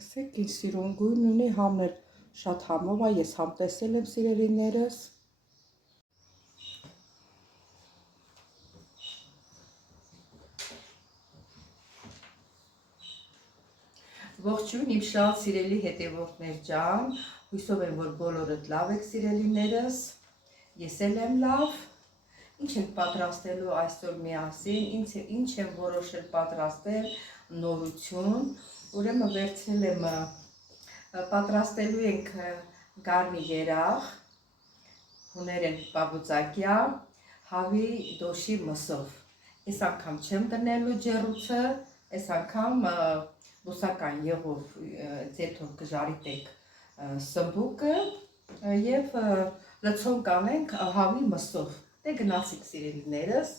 Տեսեք, ինչ սիրուն գույն ունի, համն էլ շատ համով է, ես համ տեսել եմ սիրելիներս։ Ողջույն իմ շատ սիրելի հետևորդներ ջան, հույսով եմ, որ բոլորդ լավ եք սիրելիներս, ես էլ եմ լավ։ Ինչ ենք պատրաստելու այսօր միասին, ինչ եմ որոշել պատրաստել, նորություն, ուրեմն վերցնել եմ, պատրաստելու ենք գարնի երախ, հուներեն պաբուծակյա, հավի դոշի մսով, այս անգամ չեմ դնելու ջեռուցը, այս անգամ բուսական եղով ձեթով կժարիտենք սմբուկը և լցոն կանենք հավի մսով, դե գնացիք սիրելիներս,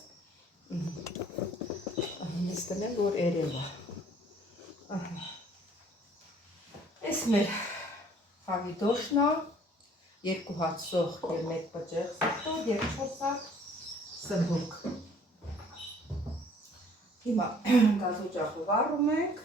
ես դնել որ երևա, այս մեր հավի դոշնա, 2 հատ սոխ և 1 պճեղ սրտով և 4 հատ սմբուկ, հիմա գազօջախը վառում ենք,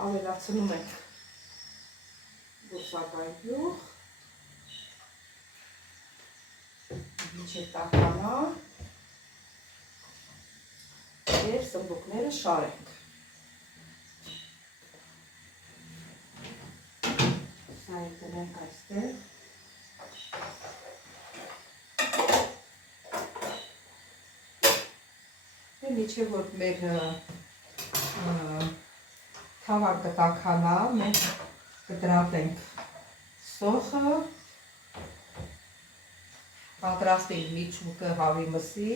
ավելացնում ենք բուսական յուղ, մինչև տաքանա և սմբուկները շարենք։ Սա ենք դնենք այստեղ։ Դե մինչև որ մեր թավակը տաքանա, մենք կդրատենք սոխը, պատրաստենք միջուկը հավի մսի,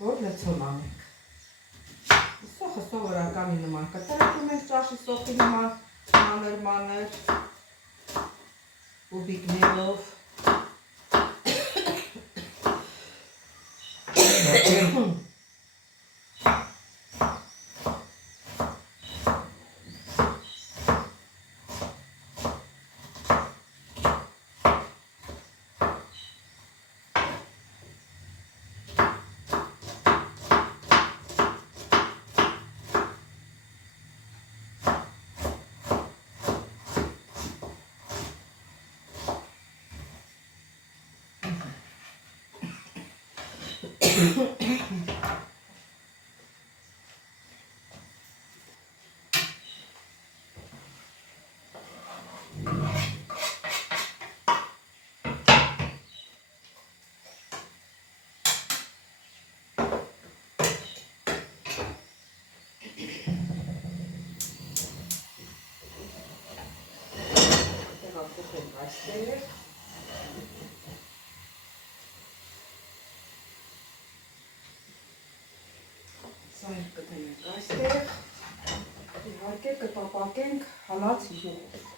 որ լցոն անենք։ Սոխը սովորականի նման կտրատում ենք ճաշի սոխի նման, մանր կուբիկներով։ Այստեղ սա ենք կդնենք այստեղ, իհարկե կտապակենք հալած յուղով։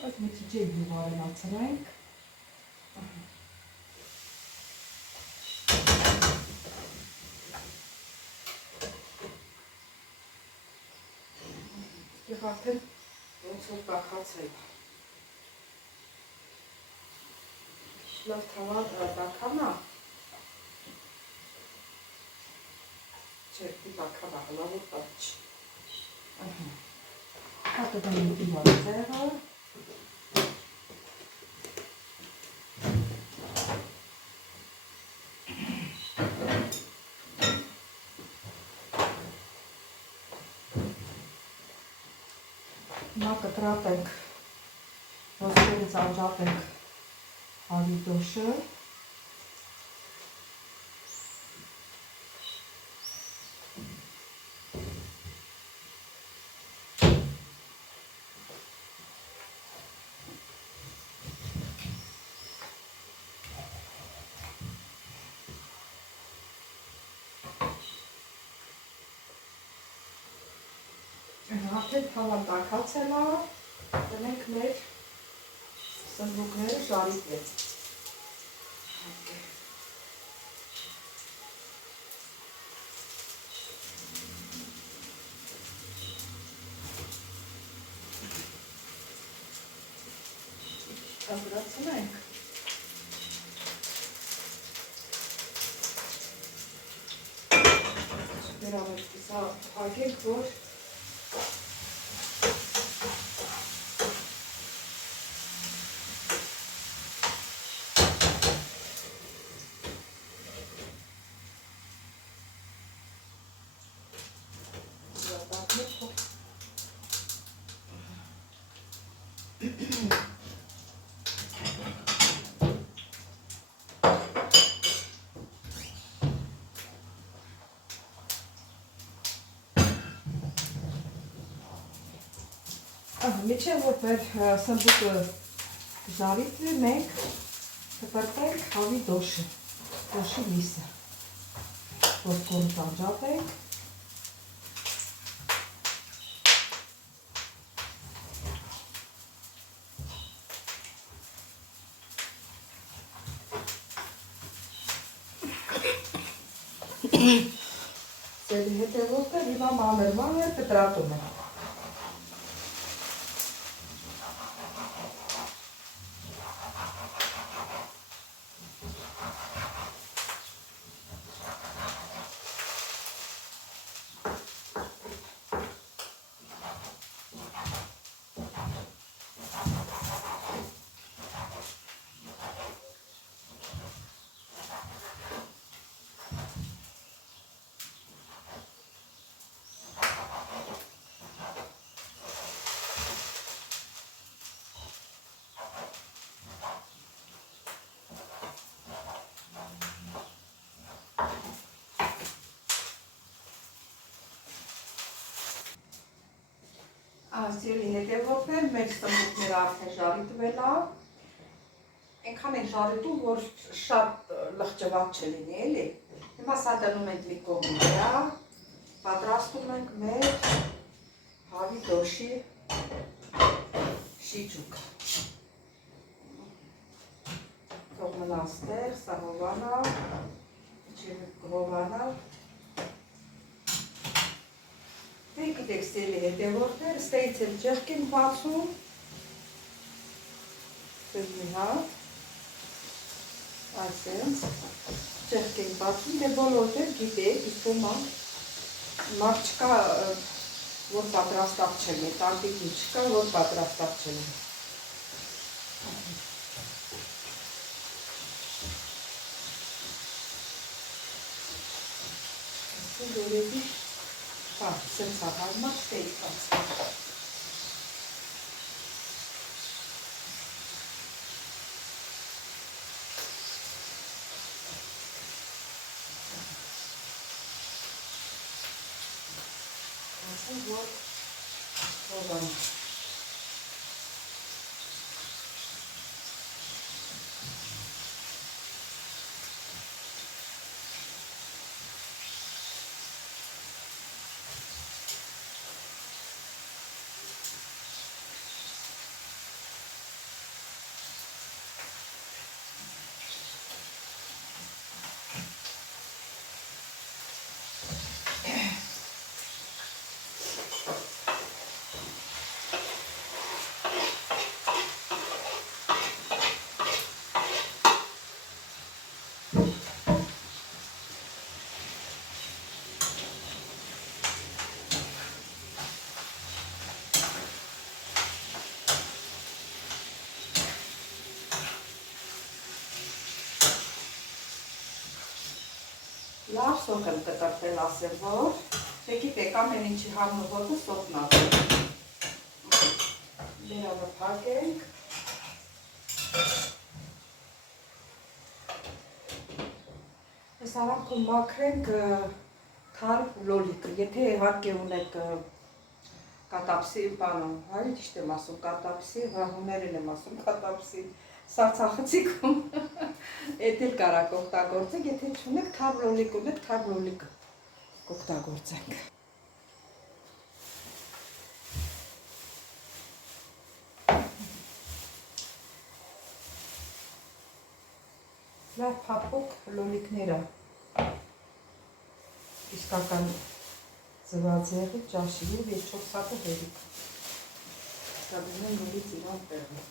Այս մի քիչ յուղ արևացրենք, և արդեն ոնց որ տաքացել, լավ թավան տաքանա, չէ, տաքանա, հլավոր տաք չի, հատը դանիք իմ ալցեղը, հիմա կտրատենք ոսկորից անջատենք հավիտոշը, արդեն հավան տաքացել է, դնենք մեր սնվուկները ժարիտվեց։ Կանգրացնենք։ Վերավերջի սա հագենք, որ միջև որ մեր սնվուկը ժարիտվի, մենք կտրտենք հավի դոշի միսը, ոսկորից անջատենք, ծելի հետևորդը հիմա մանր կտրատում է։ Սիրելի հետևորդներ, մեր սնվուկները արդեն ժարիտվել է, այնքան ենք ժարիտում, որ շատ լղջված չլինի, էլի։ Հիմա սա դնում ենք մի կողմի վրա, պատրաստում ենք մեր հավի դոշի շիճուկը։ Թող մնա ստեղ, սա հովանա, հովանա։ Գիտեք, սիրելի հետևորդներ, ստեղից էլ ճեղք ենք բացում, սեզ մի հատ, այսենց, ճեղք ենք բացում, դե բոլորներ գիտեք, իսկում մարդ չկա, որ պատրաստակ չլինի, տանտիկի չկա, որ պատրաստակ չլինի։ Դորևի սենց աղարմա ստեյք բացում։ Ասում, որ հովան։ Լավ սոկ եմ կտրտել ասեմ, որ գիտեք ամեն ինչի համնուղոտը սոկն ատել։ Դերանը փակենք։ սարանքում մաքրենք թարմ լոլիկը, եթե իհարկե ունեք կատապսի, բանում, հայ ճիշտ եմ ասում, կատապսի, հուներեն եմ ասում, կատապսի, սարցախցիկում, էդ էլ կարակ օգտագործենք, եթե չունեք թարմ լոլիկ ունեք, թարմ լոլիկ օգտագործենք։ Լավ փափուկ լոլիկները իսկական ձվածեղի ճաշի և 4 սատը հերիք։ Ստաբում են նորից իրան տեղը։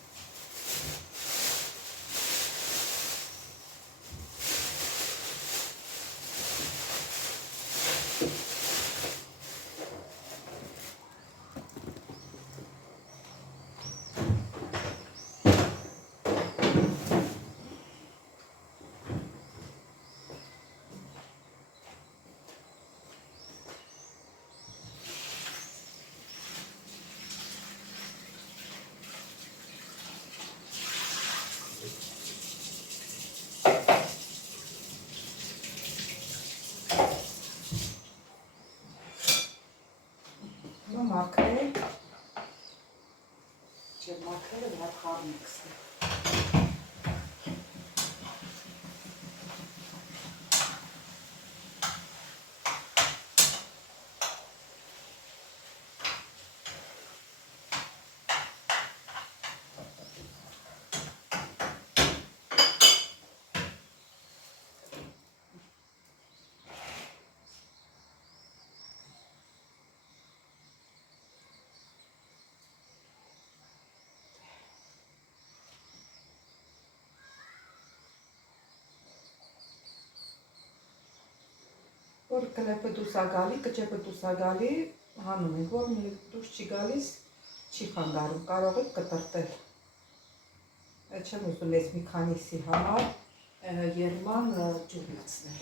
Մաքրել, չեմ մաքրելը վրա խարն եկսել։ Որ կլեպը դուրս է գալի, կճեպը դուրս է գալի, հանում ենք, որ դուրս չի գալիս, չի խանգարում, կարող եք կտրտել։ Այդ չեմ ուզում ես մի քանիսի համար երման ջուր լցնել։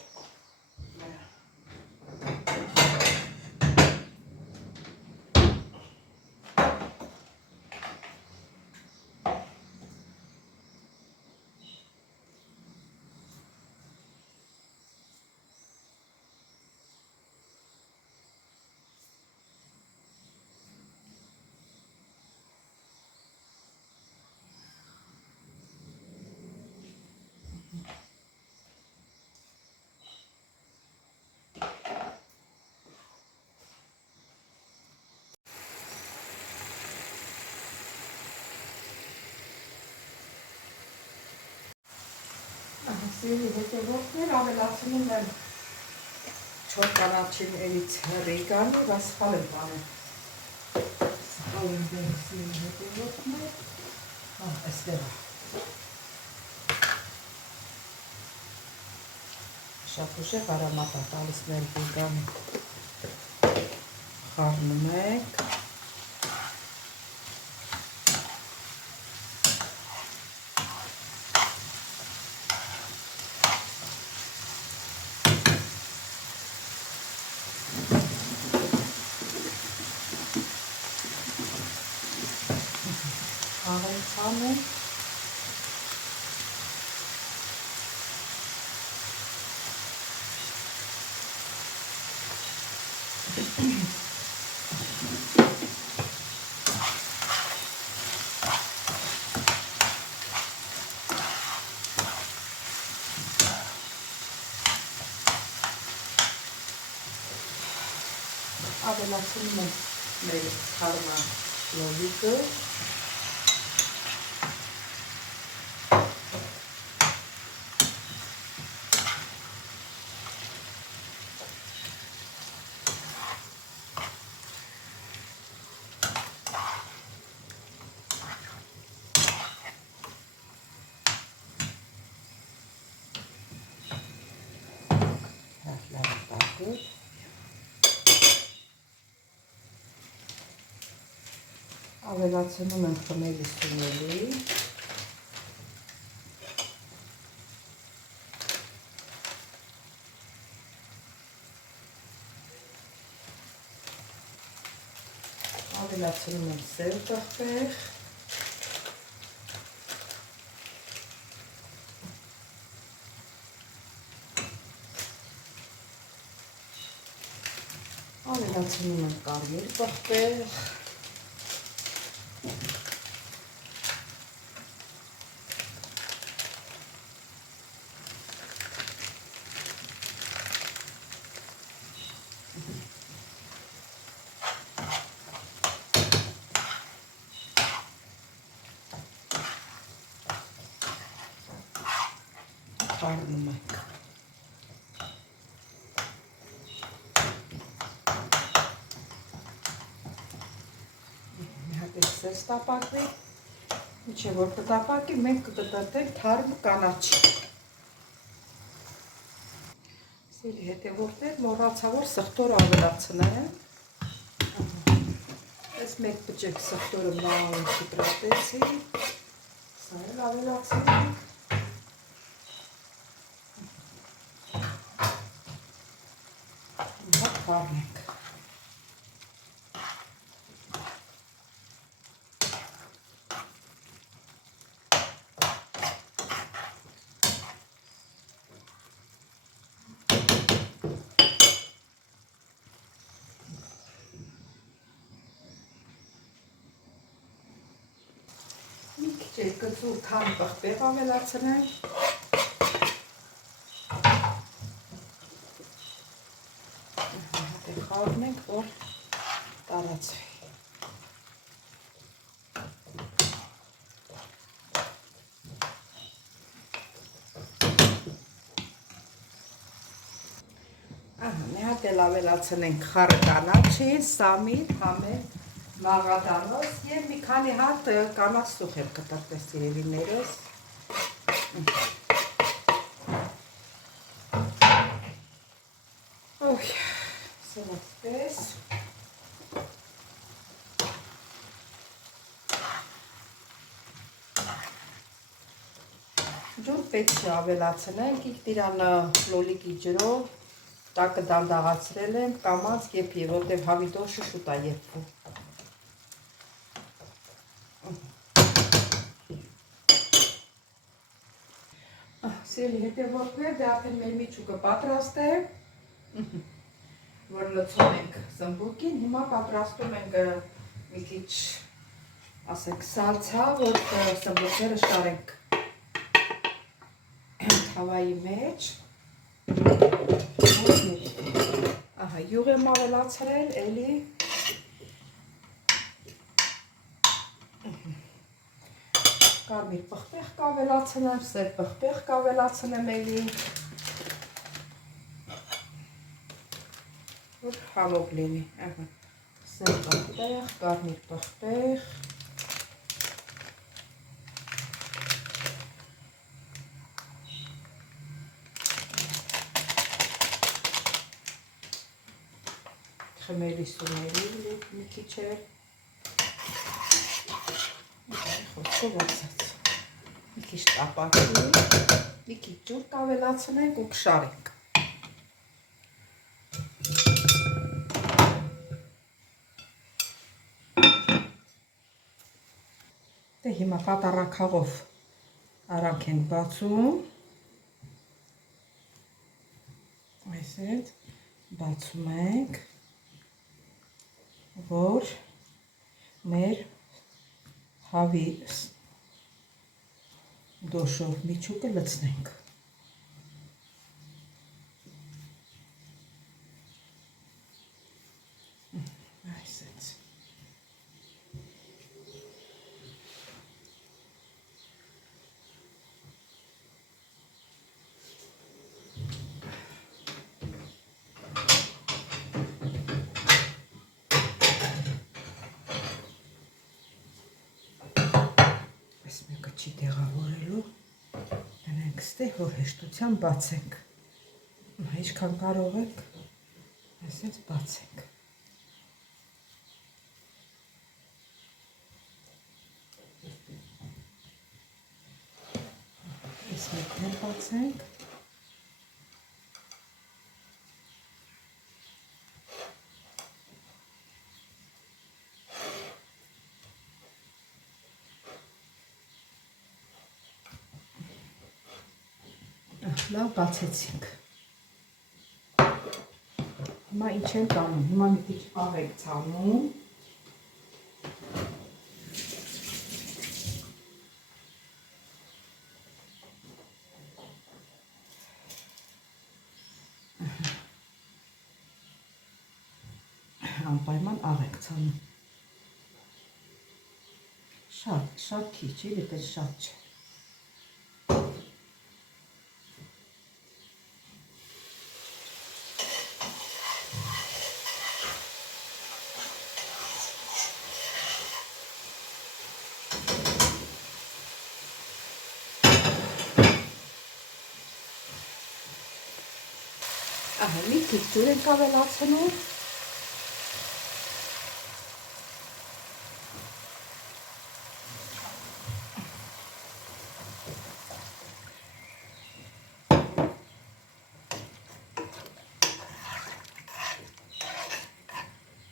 Սիրելի հետևորդներ, ավելացնում եմ 4 կանաչին էլից ռեգանի, բայց սխալ եմ բանել։ Սխալ եմ դեմ սիրելի հետևորդներ, այստեղ է։ Շատ ուժեղ արամատ է տալիս մեր ռեգանը։ Խառնում ենք։ Աղենցանը ավելացնում եմ մեր թարմա լոլիկը ավելացնում եմ խմելի սունելի, ավելացնում եմ սև պղպեղ, ավելացնում ենք կարմիր պղպեղ, խառնում ենք։ Մի հատ էքսես տապակվի, մինչև որ կտապակի, մենք կգտնենք թարմ կանաչի։ Սիրելի հետևորդներ, մոռացա որ սխտորը ավելացնեմ։ Այս մեկ բջիկ սխտորը լավ շիտրատեցի, սա էլ ավելացնեմ։ Խառնենք։ Մի քիչ երկծու թարմ պղպեղ ավելացնեմ։ Խառնենք, որ տարածվի։ Մի հատ էլ ավելացնենք խառը կանաչի, սամիր, համեր, մաղադանոց և մի քանի հատ կանաչ սուխ էլ կտրտես սիրելիներս։ Սրտես։ Ջուր պետք է ավելացնենք, իրանը լոլիկի ջրով տակը դանդաղացրել եմ, կամած եփի, որտև հավիտոշը շուտ է եփվում։ Սիրելի հետևորդներ, դե արդեն մեր միջուկը պատրաստ է, որ լցում ենք զմբուկին, հիմա պատրաստում ենք մի քիչ, ասենք, սալցա, որ զմբուկները շարենք թավայի մեջ։ Ահա, յուղ եմ ավելացրել, էլի կարմիր պղպեղ կավելացնեմ, սև պղպեղ կավելացնեմ էլի, որ համով լինի, սև պղպեղ, կարմիր պղպեղ, խմելի սուների մի քիչ է, խոսքով ասած, մի քիչ տապակի, մի քիչ ջուր կավելացնենք ու կշարենք։ Դե հիմա պատառաքաղով արանք ենք բացում, այսպես բացում ենք, որ մեր հավի դոշով միջուկը լցնենք։ Այսպես։ Այս մեկը չի տեղավորելու, դնենք ստեղ, որ հեշտությամբ բացենք, ինչքան կարող եք, այսպես բացենք։ Այս մեկն էլ բացենք։ Լավ բացեցինք։ Հիմա ինչ ենք անում, հիմա մի քիչ աղ ենք ցանում։ Անպայման աղ ենք ցանում։ Շատ քիչ, էլի պես շատ չէ։ Ահա, մի քիչ ջուր ենք ավելացնում։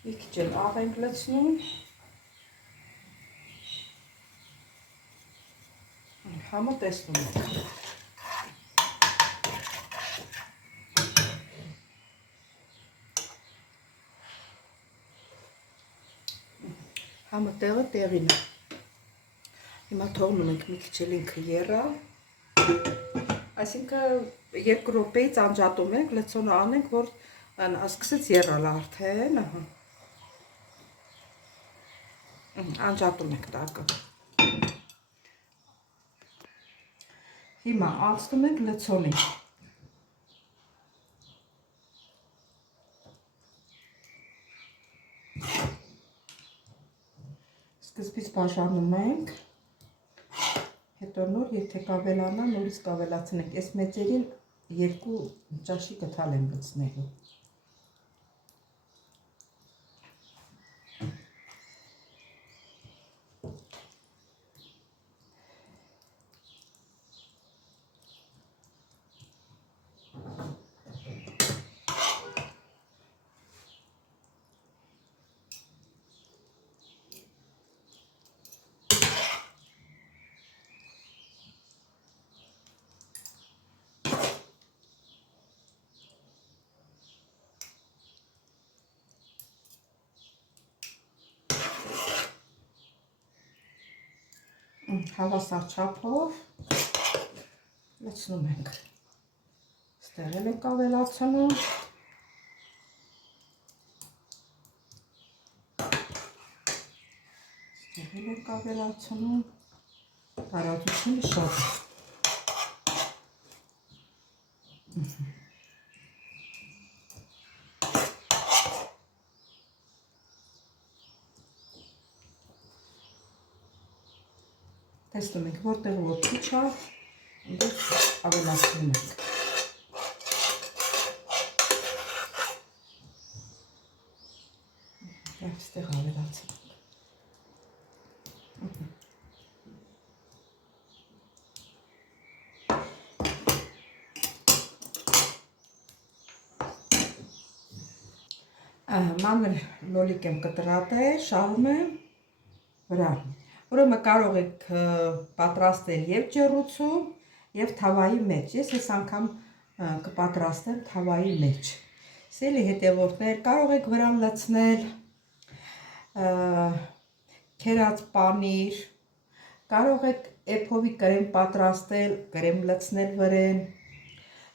Մի քիչ էլ աղ ենք լցնում։ Համը տեսնում եք։ Համը տեղը տեղին է։ Հիմա թողնում ենք մի քիչ էլ ինքը եռա։ Այսինքն 2 րոպեից անջատում ենք, լցոնը անենք, որ սկսեց եռալ արդեն, ահա։ Անջատում ենք տակը։ Հիմա անցնում ենք լցոնին։ Սկզբից բաժանում ենք, հետո նոր եթե կավելանա, նորից կավելացնենք։ Այս մեծերին 2 ճաշի կթալ եմ լցնելու։ Հավասար չափով լցնում ենք։ Ստեղ էլ ենք ավելացնում։ Ստեղ էլ ենք ավելացնում։ Տարածությունը շատ է։ Տեսնում ենք, որտեղ որ քիչ է, այնտեղ ավելացնում ենք։ Այստեղ ավելացնում ենք։ Մանր լոլիկ եմ կտրատել, շարում եմ վրա։ Ուրեմն կարող եք պատրաստել եւ ջեռուցում, եւ թավայի մեջ։ Ես այս անգամ կպատրաստեմ թավայի մեջ։ Սելի հետևորդներ, կարող եք վրան լցնել քերած պանիր, կարող եք էփովի կրեմ պատրաստել, կրեմ լցնել վրան։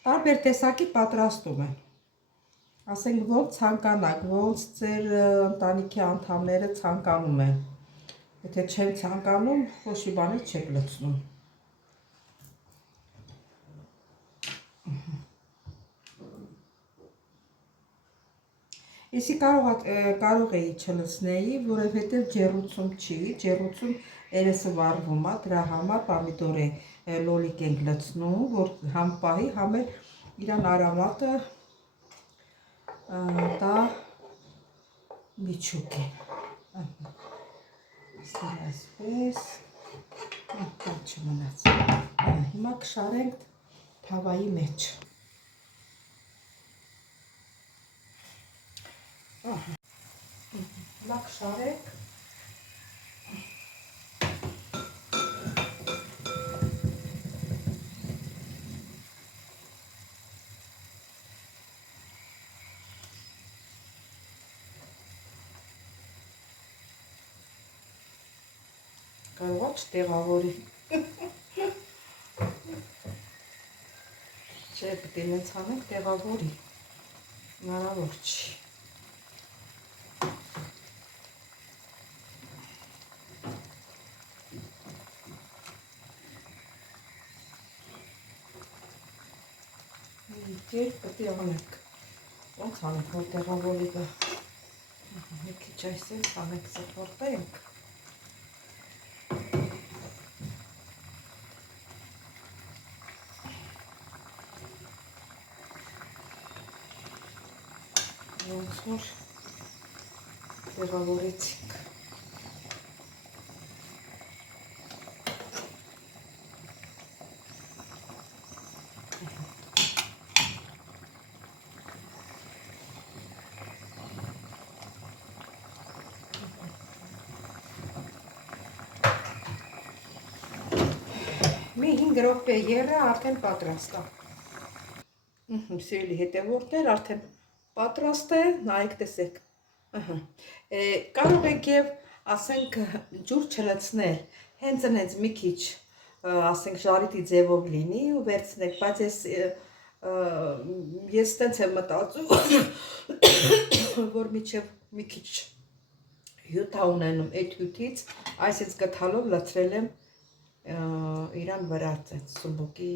Տարբեր տեսակի պատրաստում են։ Ասենք ոնց ցանկանաք, ոնց ձեր ընտանիքի անդամները ցանկանում են։ Եթե չեն ցանկանում, ոչի բանի չեք լցնում։ Եսի կարող էի չլցնեի, որովհետև ջեռուցում չի, ջեռուցում երեսը վառվում է, դրա համար պամիդորի լոլիկ ենք լցնում, որ համ պահի, համ էլ իրան արամատը տա միջուկին։ Այսպես, չմնաց։ Հիմա կշարենք թավայի մեջ։ Հիմա կշարենք Կարող է չտեղավորի։ Չէ, պետք է նենց անենք տեղավորի։ Հնարավոր չի։ Դեր պետք է անենք։ Ոնց անենք, որ տեղավորի գա։ Մի քիչ այսպես անենք, սփորտենք։ Ոնց որ տեղավորեցինք։ Մի 5 րոպե եռա արդեն պատրաստ է։ Սիրելի հետևորդներ, արդեն պատրաստ է, նայեք տեսեք։ Կարող եք եւ ասենք ջուր չլցնել, հենց մի քիչ ասենք ժարիտի ձևով լինի ու վերցնեք, բայց ես տենց եմ մտածում, որ միջև մի քիչ հյութ ա ունենում այդ հյութից, այսից գթալով լցրել եմ իրան վրա սումբուկի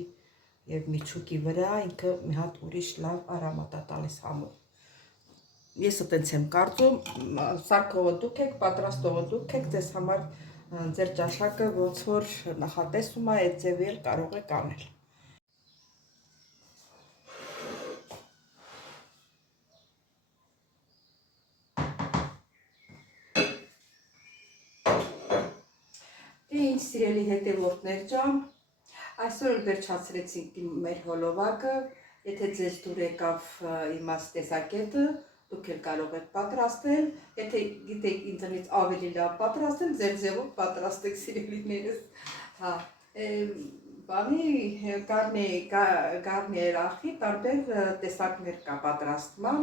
և միչուկի վրա, ինքը մի հատ ուրիշ լավ արամատ է տալիս համով։ Ես տենց եմ կարծում, սարքողը դուք եք, պատրաստողը դուք եք, ձեզ համար ձեր ճաշակը ոնց որ նախատեսում է, այդ ձևի էլ կարող եք անել։ Ինչ սիրելի հետևորդներ ջան, այսօր էլ վերջացրեցինք մեր հոլովակը, եթե ձեզ դուր եկավ իմաց տեսակետը, դուք էլ կարող եք պատրաստել, եթե գիտեք ինձանից ավելի լավ պատրաստել, ձեր ձևով պատրաստեք սիրելիներս։ Բանի գարնի երախի տարբեր տեսակներ կա պատրաստման,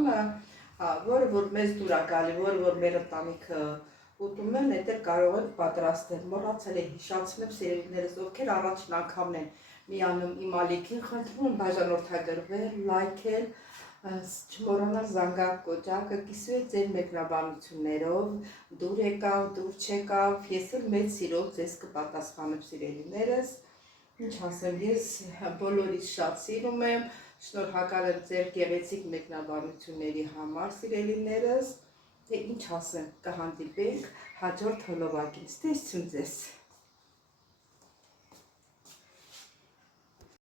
որը որ մեզ դուր է գալի, որը որ մեր ընտանիքը ուտում են, էդ էլ կարող են պատրաստել։ Մոռացել եմ հիշացնեմ սիրելիներս, ովքեր առաջին անգամն են միանում իմ ալիքին, խնդրում եմ բաժանորդագրվել, լայքել, չմոռանալ զանգակ կոճակը, կիսվի ձեր մեկնաբանություններով, դուր եկավ, դուր չեկավ, ես էլ մեծ սիրով ձեզ կպատասխանեմ սիրելիներս։ Ինչ ասեմ, ես բոլորից շատ սիրում եմ, շնորհակալ եմ ձեր գեղեցիկ մեկնաբանությունների համար սիրելիներս, թե ինչ ասեմ, կհանդիպենք հաջորդ հոլովակին, ստեսություն ձեզ։